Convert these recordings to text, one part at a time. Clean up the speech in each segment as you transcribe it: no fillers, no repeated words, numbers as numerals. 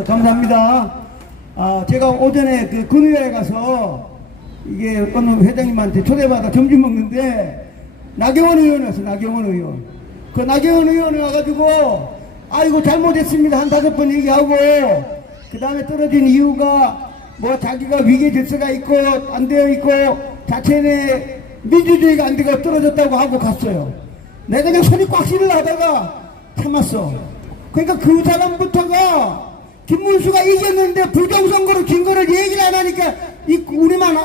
감사합니다. 제가 오전에 그 군의회에 가서 이게 어느 회장님한테 초대받아 점심 먹는데 나경원 의원이 왔어. 나경원 의원. 그 나경원 의원이 와가지고 아이고 잘못했습니다 한 5번 얘기하고, 그 다음에 떨어진 이유가 뭐 자기가 위계 질서가 있고 안 되어 있고 자체 내 민주주의가 안 되고 떨어졌다고 하고 갔어요. 내가 그냥 손이 꽉 실을 하다가 참았어. 그러니까 그 사람부터가 김문수가 이겼는데 부정선거로 진 거를 얘기를 안 하니까 우리만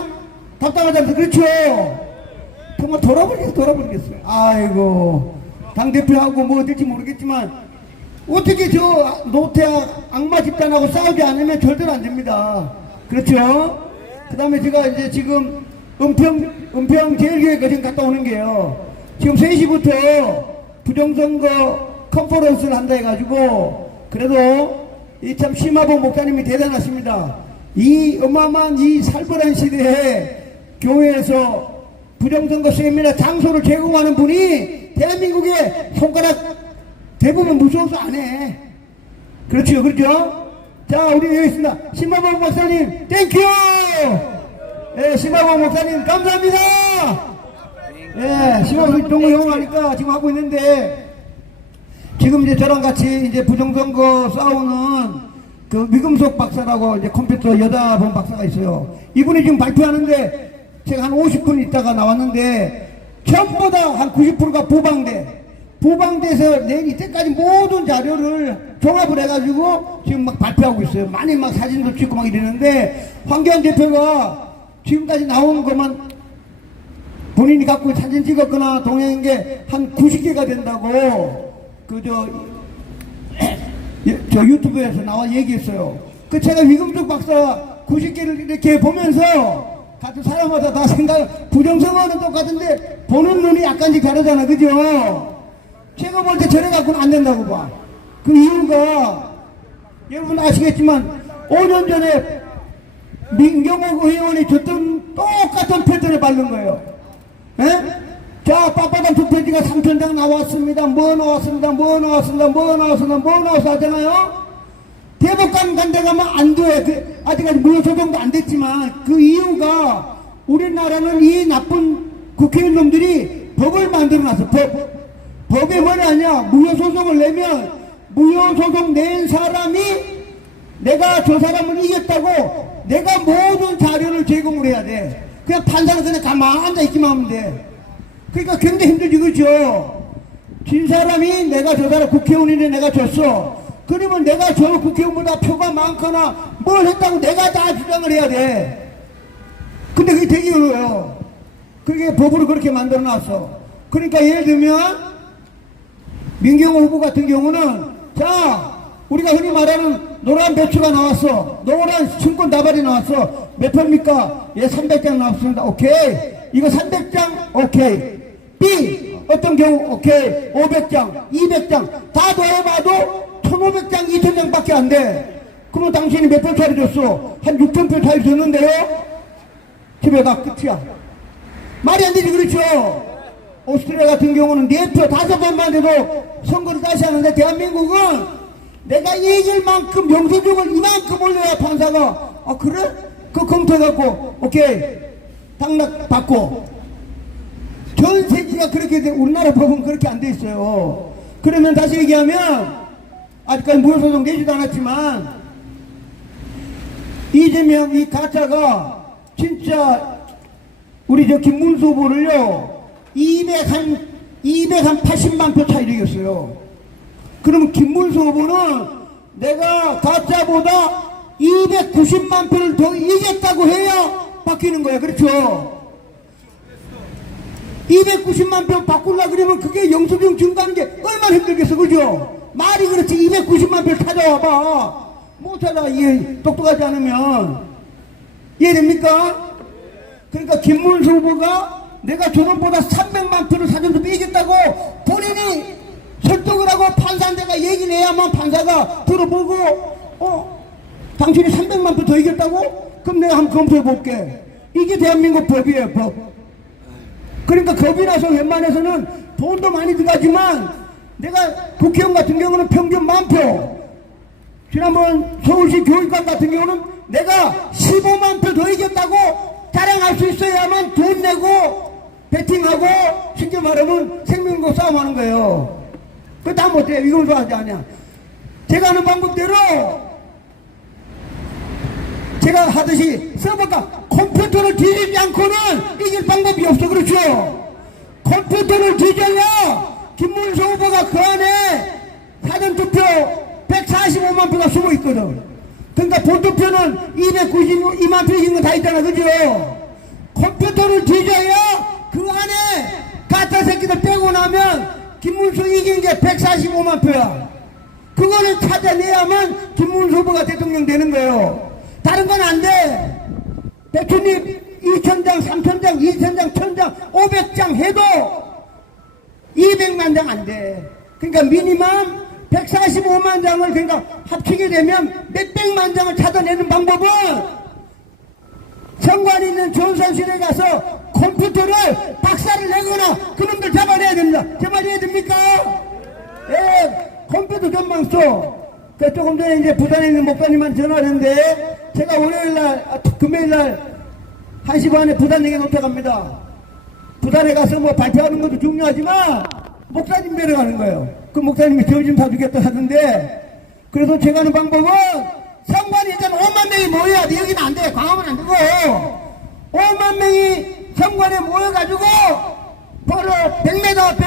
답답하잖아요. 그렇죠? 정말 돌아버리겠어요. 아이고, 당대표하고 뭐 될지 모르겠지만 어떻게 저 노태악 악마 집단하고 싸우지 않으면 절대로 안 됩니다. 그렇죠? 그 다음에 제가 이제 지금 은평 제일교회까지 지금 갔다 오는 게요. 지금 3시부터 부정선거 컨퍼런스를 한다 해가지고, 그래도 이 참 심화봉 목사님이 대단하십니다. 이 어마어마한 이 살벌한 시대에 교회에서 부정선거 세미나 장소를 제공하는 분이 대한민국의 손가락 대부분 무서워서 안 해. 그렇죠, 그렇죠? 자, 우리 여기 있습니다. 심화봉 목사님, 땡큐! 예, 심화봉 목사님, 감사합니다! 예, 심화봉 동호형 하니까 지금 하고 있는데, 지금 이제 저랑 같이 이제 부정선거 싸우는 그 위금속 박사라고 이제 컴퓨터 여자분 박사가 있어요. 이분이 지금 발표하는데 제가 한 50분 있다가 나왔는데 전부 다 한 90%가 부방대에서 내일 이때까지 모든 자료를 종합을 해가지고 지금 막 발표하고 있어요. 많이 막 사진도 찍고 막 이러는데 황교안 대표가 지금까지 나온 것만 본인이 갖고 사진 찍었거나 동영한 게 한 90개가 된다고 저 유튜브에서 나와 얘기했어요. 그 제가 위금숙 박사 90개를 이렇게 보면서 같은 사람마다 다 생각, 부정선거는 똑같은데 보는 눈이 약간씩 다르잖아. 그죠? 제가 볼 때 저래 갖고는 안 된다고 봐. 그 이유가 여러분 아시겠지만 5년 전에 민경욱 의원이 줬던 똑같은 패턴을 밟는 거예요. 에? 자, 빳빳한 투표지가 3천장 나왔습니다. 뭐 나왔습니다. 하잖아요. 대법관 간 데 가면 안 돼. 아직까지 무효소송도 안 됐지만 그 이유가 우리나라는 이 나쁜 국회의원놈들이 법을 만들어놨어. 법에 뭐냐냐. 무효소송을 내면 무효소송 낸 사람이 내가 저 사람을 이겼다고 내가 모든 자료를 제공을 해야 돼. 그냥 판사는 그냥 가만히 앉아있기만 하면 돼. 그러니까 굉장히 힘들지. 그렇죠? 진 사람이 내가 저 사람 국회의원인데 내가 졌어. 그러면 내가 저 국회의원보다 표가 많거나 뭘 했다고 내가 다 주장을 해야 돼. 근데 그게 되게 어려워요. 그게 법으로 그렇게 만들어 놨어. 그러니까 예를 들면 민경호 후보 같은 경우는 자, 우리가 흔히 말하는 노란 배추가 나왔어. 노란 증권 다발이 나왔어. 몇 편입니까? 예, 300장 나왔습니다. 오케이. 이거 300장? 오케이. B 어떤 경우? 오케이. 500장, 200장 다 더해봐도 1500장, 2000장 밖에 안 돼. 그럼 당신이 몇 표 차이 줬어? 한 6000표 차이 줬는데요? 집에 가 끝이야. 말이 안 되지. 그렇죠? 오스트리아 같은 경우는 4표, 5번만 돼도 선거를 다시 하는데 대한민국은 내가 이길 만큼 영수증을 이만큼 올려야 판사가 그래? 그거 검토해갖고 오케이 당락 받고. 전 세계가 그렇게 돼. 우리나라 법은 그렇게 안 돼 있어요. 그러면 다시 얘기하면 아직까지 무효소송 내지도 않았지만 이재명 이 가짜가 진짜 우리 저 김문수 후보를요 280만 표 차이로 이겼어요. 그러면 김문수 후보는 내가 가짜보다 290만 표를 더 이겼다고 해야 바뀌는 거야. 그렇죠? 290만 표 바꾸려고 그러면 그게 영수증 증가하는 게 얼마나 힘들겠어. 그죠? 말이 그렇지. 290만 표를 찾아와봐. 못 찾아. 이해 똑똑하지 않으면. 이해됩니까? 그러니까 김문수 후보가 내가 저놈보다 300만 표를 사전투표 이겼다고 본인이 설득을 하고 판사한테가 얘기를 해야만 판사가 들어보고 당신이 300만 표 더 이겼다고? 그럼 내가 한번 검토해 볼게. 이게 대한민국 법이에요. 법. 그러니까 겁이 나서 웬만해서는 돈도 많이 들어가지만 내가 국회의원 같은 경우는 평균 10,000표 지난번 서울시 교육감 같은 경우는 내가 15만 표 더 이겼다고 자랑할 수 있어야만 돈 내고 배팅하고 쉽게 말하면 생명과 싸움하는 거예요. 그거 다 못해요. 이걸 좋아하지 않냐. 제가 하는 방법대로 제가 하듯이 서버가 컴퓨터를 뒤지지 않고는 이길 방법이 없어. 그렇죠? 컴퓨터를 뒤져야 김문수 후보가 그 안에 사전투표 145만 표가 숨어 있거든. 그러니까 본투표는 292만 표 있는 거 다 있잖아. 그죠? 컴퓨터를 뒤져야 그 안에 가짜 새끼들 빼고 나면 김문수 이긴 게 145만 표야. 그거를 찾아내야만 김문수 후보가 대통령 되는 거예요. 다른 건 안 돼. 대표님 2,000장, 3,000장, 2,000장, 1,000장, 500장 해도 200만 장 안 돼. 그러니까 미니멈 145만 장을 그러니까 합치게 되면 몇백만 장을 찾아내는 방법은 선관위 있는 전산실에 가서 컴퓨터를 박살을 내거나 그놈들 잡아내야 됩니다. 제 말이 해야 됩니까? 예, 컴퓨터 전망소. 조금 전에 이제 부산에 있는 목사님한테 전화를 했는데 제가 월요일날, 금요일날 1시 반에 부산역에 도착합니다. 부산에 가서 뭐 발표하는 것도 중요하지만 목사님 뵈러 가는 거예요. 그 목사님이 점심 사주겠다 하던데 그래서 제가 하는 방법은 선관위 일단 5만 명이 모여야 돼. 여기는 안 돼. 광화문 안 되고 5만 명이 선관위에 모여가지고 바로 100m 앞에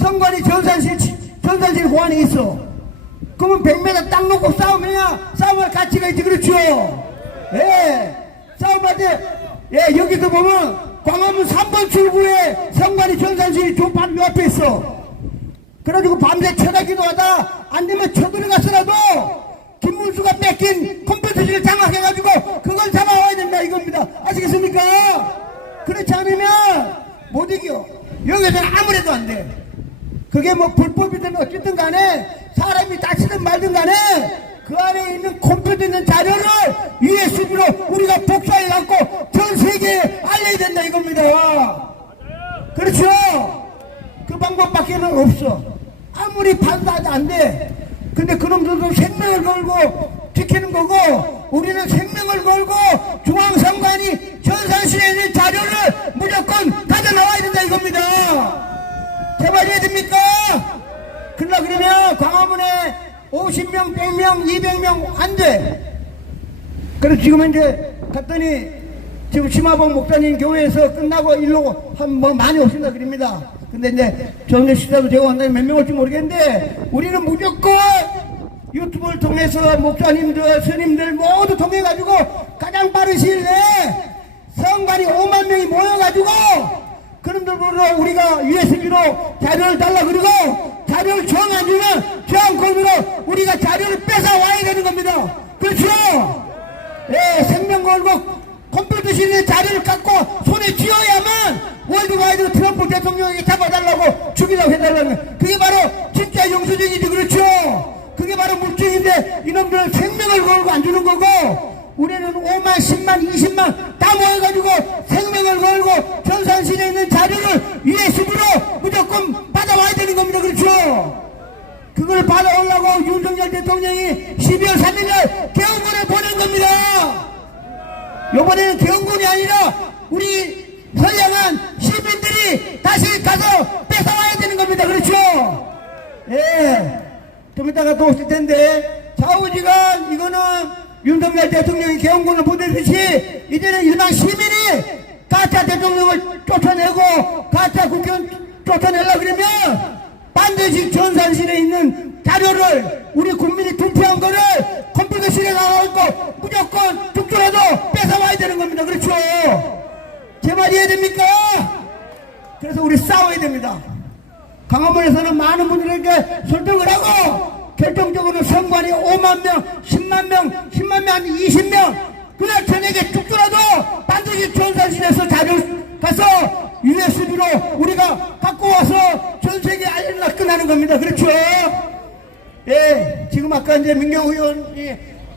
선관위 전산실 공안에 있어. 그러면 100m 딱 놓고 싸움할 가치가 있지. 그렇죠? 예. 싸움할 때, 예, 여기서 보면 광화문 3번 출구에 선관위 전산실이 바로 옆에 있어. 그래가지고 밤새 쳐다기도 하다 안 되면 쳐들어가서라도 김문수가 뺏긴 컴퓨터실을 장악해가지고 그걸 잡아와야 된다 이겁니다. 아시겠습니까? 그렇지 않으면 못 이겨. 여기서는 아무래도 안 돼. 그게 뭐 불법이든 어쨌든 간에 사람이 다치든 말든 간에 그 안에 있는 컴퓨터에 있는 자료를 USB로 우리가 복사해갖고 전 세계에 알려야 된다 이겁니다. 그렇죠? 그 방법밖에는 없어. 아무리 반사도 안 돼. 근데 그놈들도 생명을 걸고 지키는 거고 우리는 생명을 걸고 중앙선관위 전산실에 있는 자료를 무조건 가져 나와야 된다 이겁니다. 제발 해야 됩니까? 그러면 광화문에 50명, 100명, 200명 안 돼. 그래서 지금 이제 갔더니 지금 심화봉 목사님 교회에서 끝나고 일로 뭐 많이 오신다 그럽니다. 근데 이제 저녁 식사도 제가 한다면 몇 명 올지 모르겠는데 우리는 무조건 유튜브를 통해서 목사님들, 스님들 모두 통해가지고 가장 빠른 시일 내에 성관이 5만 명이 모여가지고 그런들로 우리가 USB로 자료를 달라 그러고 자료를 정해주면 정권으로 우리가 자료를 뺏어와야 되는 겁니다. 그렇죠? 예, 생명 걸고 컴퓨터실에 자료를 갖고 손에 쥐어야만 월드와이드 트럼프 대통령에게 잡아달라고 죽이라고 해달라는 그게 바로 진짜 영수증이지. 그렇죠? 그게 바로 물증인데 이놈들은 생명을 걸고 안 주는 거고 우리는 5만, 10만, 20만 다 모여가지고 생명을 걸고 전산실에 있는 자료를 USB로 무조건 받아와야 되는 겁니다. 그렇죠? 그걸 받아오려고 윤석열 대통령이 12월 3일날 개헌군을 보낸 겁니다. 이번에는 개헌군이 아니라 우리 선량한 시민들이 다시 가서 뺏어와야 되는 겁니다. 그렇죠? 예. 좀 이따가 또 오실 텐데 좌우지간 이거는 윤석열 대통령이 개헌군을 보내듯이 이제는 일반 시민이 가짜 대통령을 쫓아내고 가짜 국회의원 쫓아내려고 그러면 반드시 전산실에 있는 자료를 우리 국민이 투표한 거를 컴퓨터실에 나와서 무조건 죽더라도 뺏어와야 되는 겁니다. 그렇죠? 제 말이 해야 됩니까? 그래서 우리 싸워야 됩니다. 광화문에서는 많은 분들에게 설득을 하고 결정적으로 선관위 5만 명, 10만 명, 10만 명, 20명 그날 저녁에 죽더라도 반드시 전산실에서 자료를 가서 USB로 우리가 갖고 와서 전 세계에 알리나 끝나는 겁니다. 그렇죠? 예, 지금 아까 이제 민경 의원이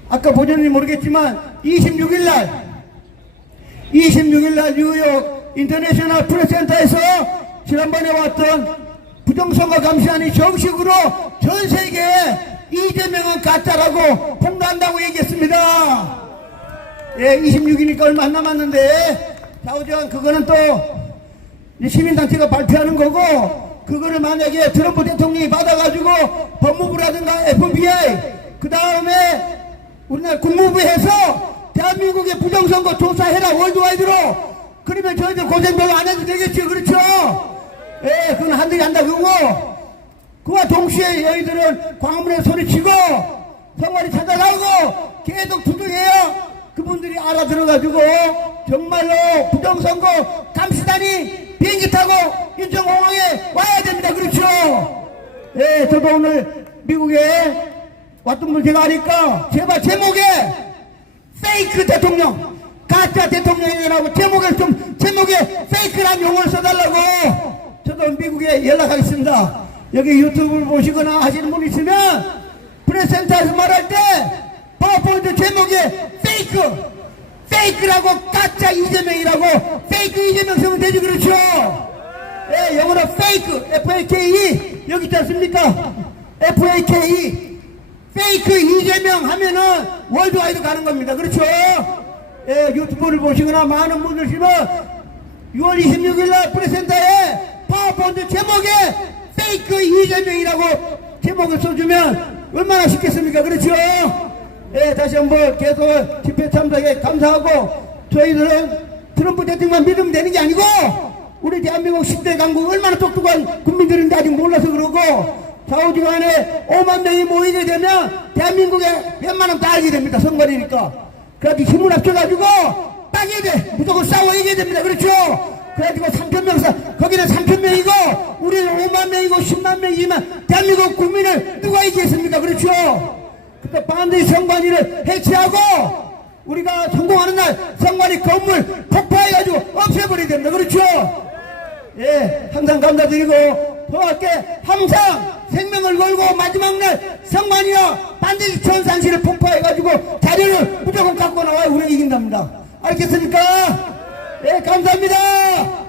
아까 보셨는지 모르겠지만 26일날 뉴욕 인터내셔널 프레스센터에서 지난번에 왔던 부정선거 감시안이 정식으로 전 세계에 이재명은 가짜라고 폭로한다고 얘기했습니다. 예, 26이니까 얼마 안 남았는데, 좌우지간 그거는 또 시민단체가 발표하는 거고, 그거를 만약에 트럼프 대통령이 받아가지고 법무부라든가 FBI, 그 다음에 우리나라 국무부에서 대한민국의 부정선거 조사해라, 월드와이드로. 그러면 저희들 고생 별로 안 해도 되겠죠. 그렇죠? 예, 그건 한들이 한다 그거. 그와 동시에 여의들은 광화문에 소리치고 성관이 찾아가고 계속 두둥해야 그분들이 알아들어가지고 정말로 부정선거 감시단이 비행기 타고 인천공항에 와야 됩니다. 그렇죠? 예, 저도 오늘 미국에 왔던 분 제가 아니까 제발 제목에 페이크 대통령, 가짜 대통령이라고 제목에 페이크란 용어를 써달라고 저도 미국에 연락하겠습니다. 여기 유튜브를 보시거나 하시는 분 있으면 프레스센터에서 말할 때 파워포인트 제목에 페이크라고 가짜 이재명이라고 페이크 이재명 쓰면 되지. 그렇죠? 예, 영어로 페이크 FAKE 여기 있지 않습니까? FAKE 페이크 이재명 하면은 월드와이드 가는 겁니다. 그렇죠? 예, 유튜브를 보시거나 많은 분들 있으면 6월 26일날 프레스센터에 파워포인트 제목에 페이크 이재명이라고 제목을 써주면 얼마나 쉽겠습니까? 그렇죠? 예, 다시 한번 계속 집회 참석에 감사하고 저희들은 트럼프 대통령만 믿으면 되는 게 아니고 우리 대한민국 10대 강국 얼마나 똑똑한 국민들인지 아직 몰라서 그러고 좌우지간에 5만 명이 모이게 되면 대한민국에 웬만하면 다 알게 됩니다. 선거리니까. 그래가지고 힘을 합쳐가지고 따게 돼. 무조건 싸워 이겨야 됩니다. 그렇죠? 그래가지고 3,000명, 거기는 3,000명이고, 우리는 5만 명이고, 10만 명이지만, 대한민국 국민을 누가 이기겠습니까? 그렇죠? 그때 반드시 선관위를 해체하고, 우리가 성공하는 날, 선관위 건물 폭파해가지고 없애버려야 됩니다. 그렇죠? 예, 항상 감사드리고, 더 할게, 항상 생명을 걸고, 마지막 날, 선관위와 반드시 전산실을 폭파해가지고, 자료를 무조건 갖고 나와야 우리가 이긴답니다. 알겠습니까? 예, 감사합니다.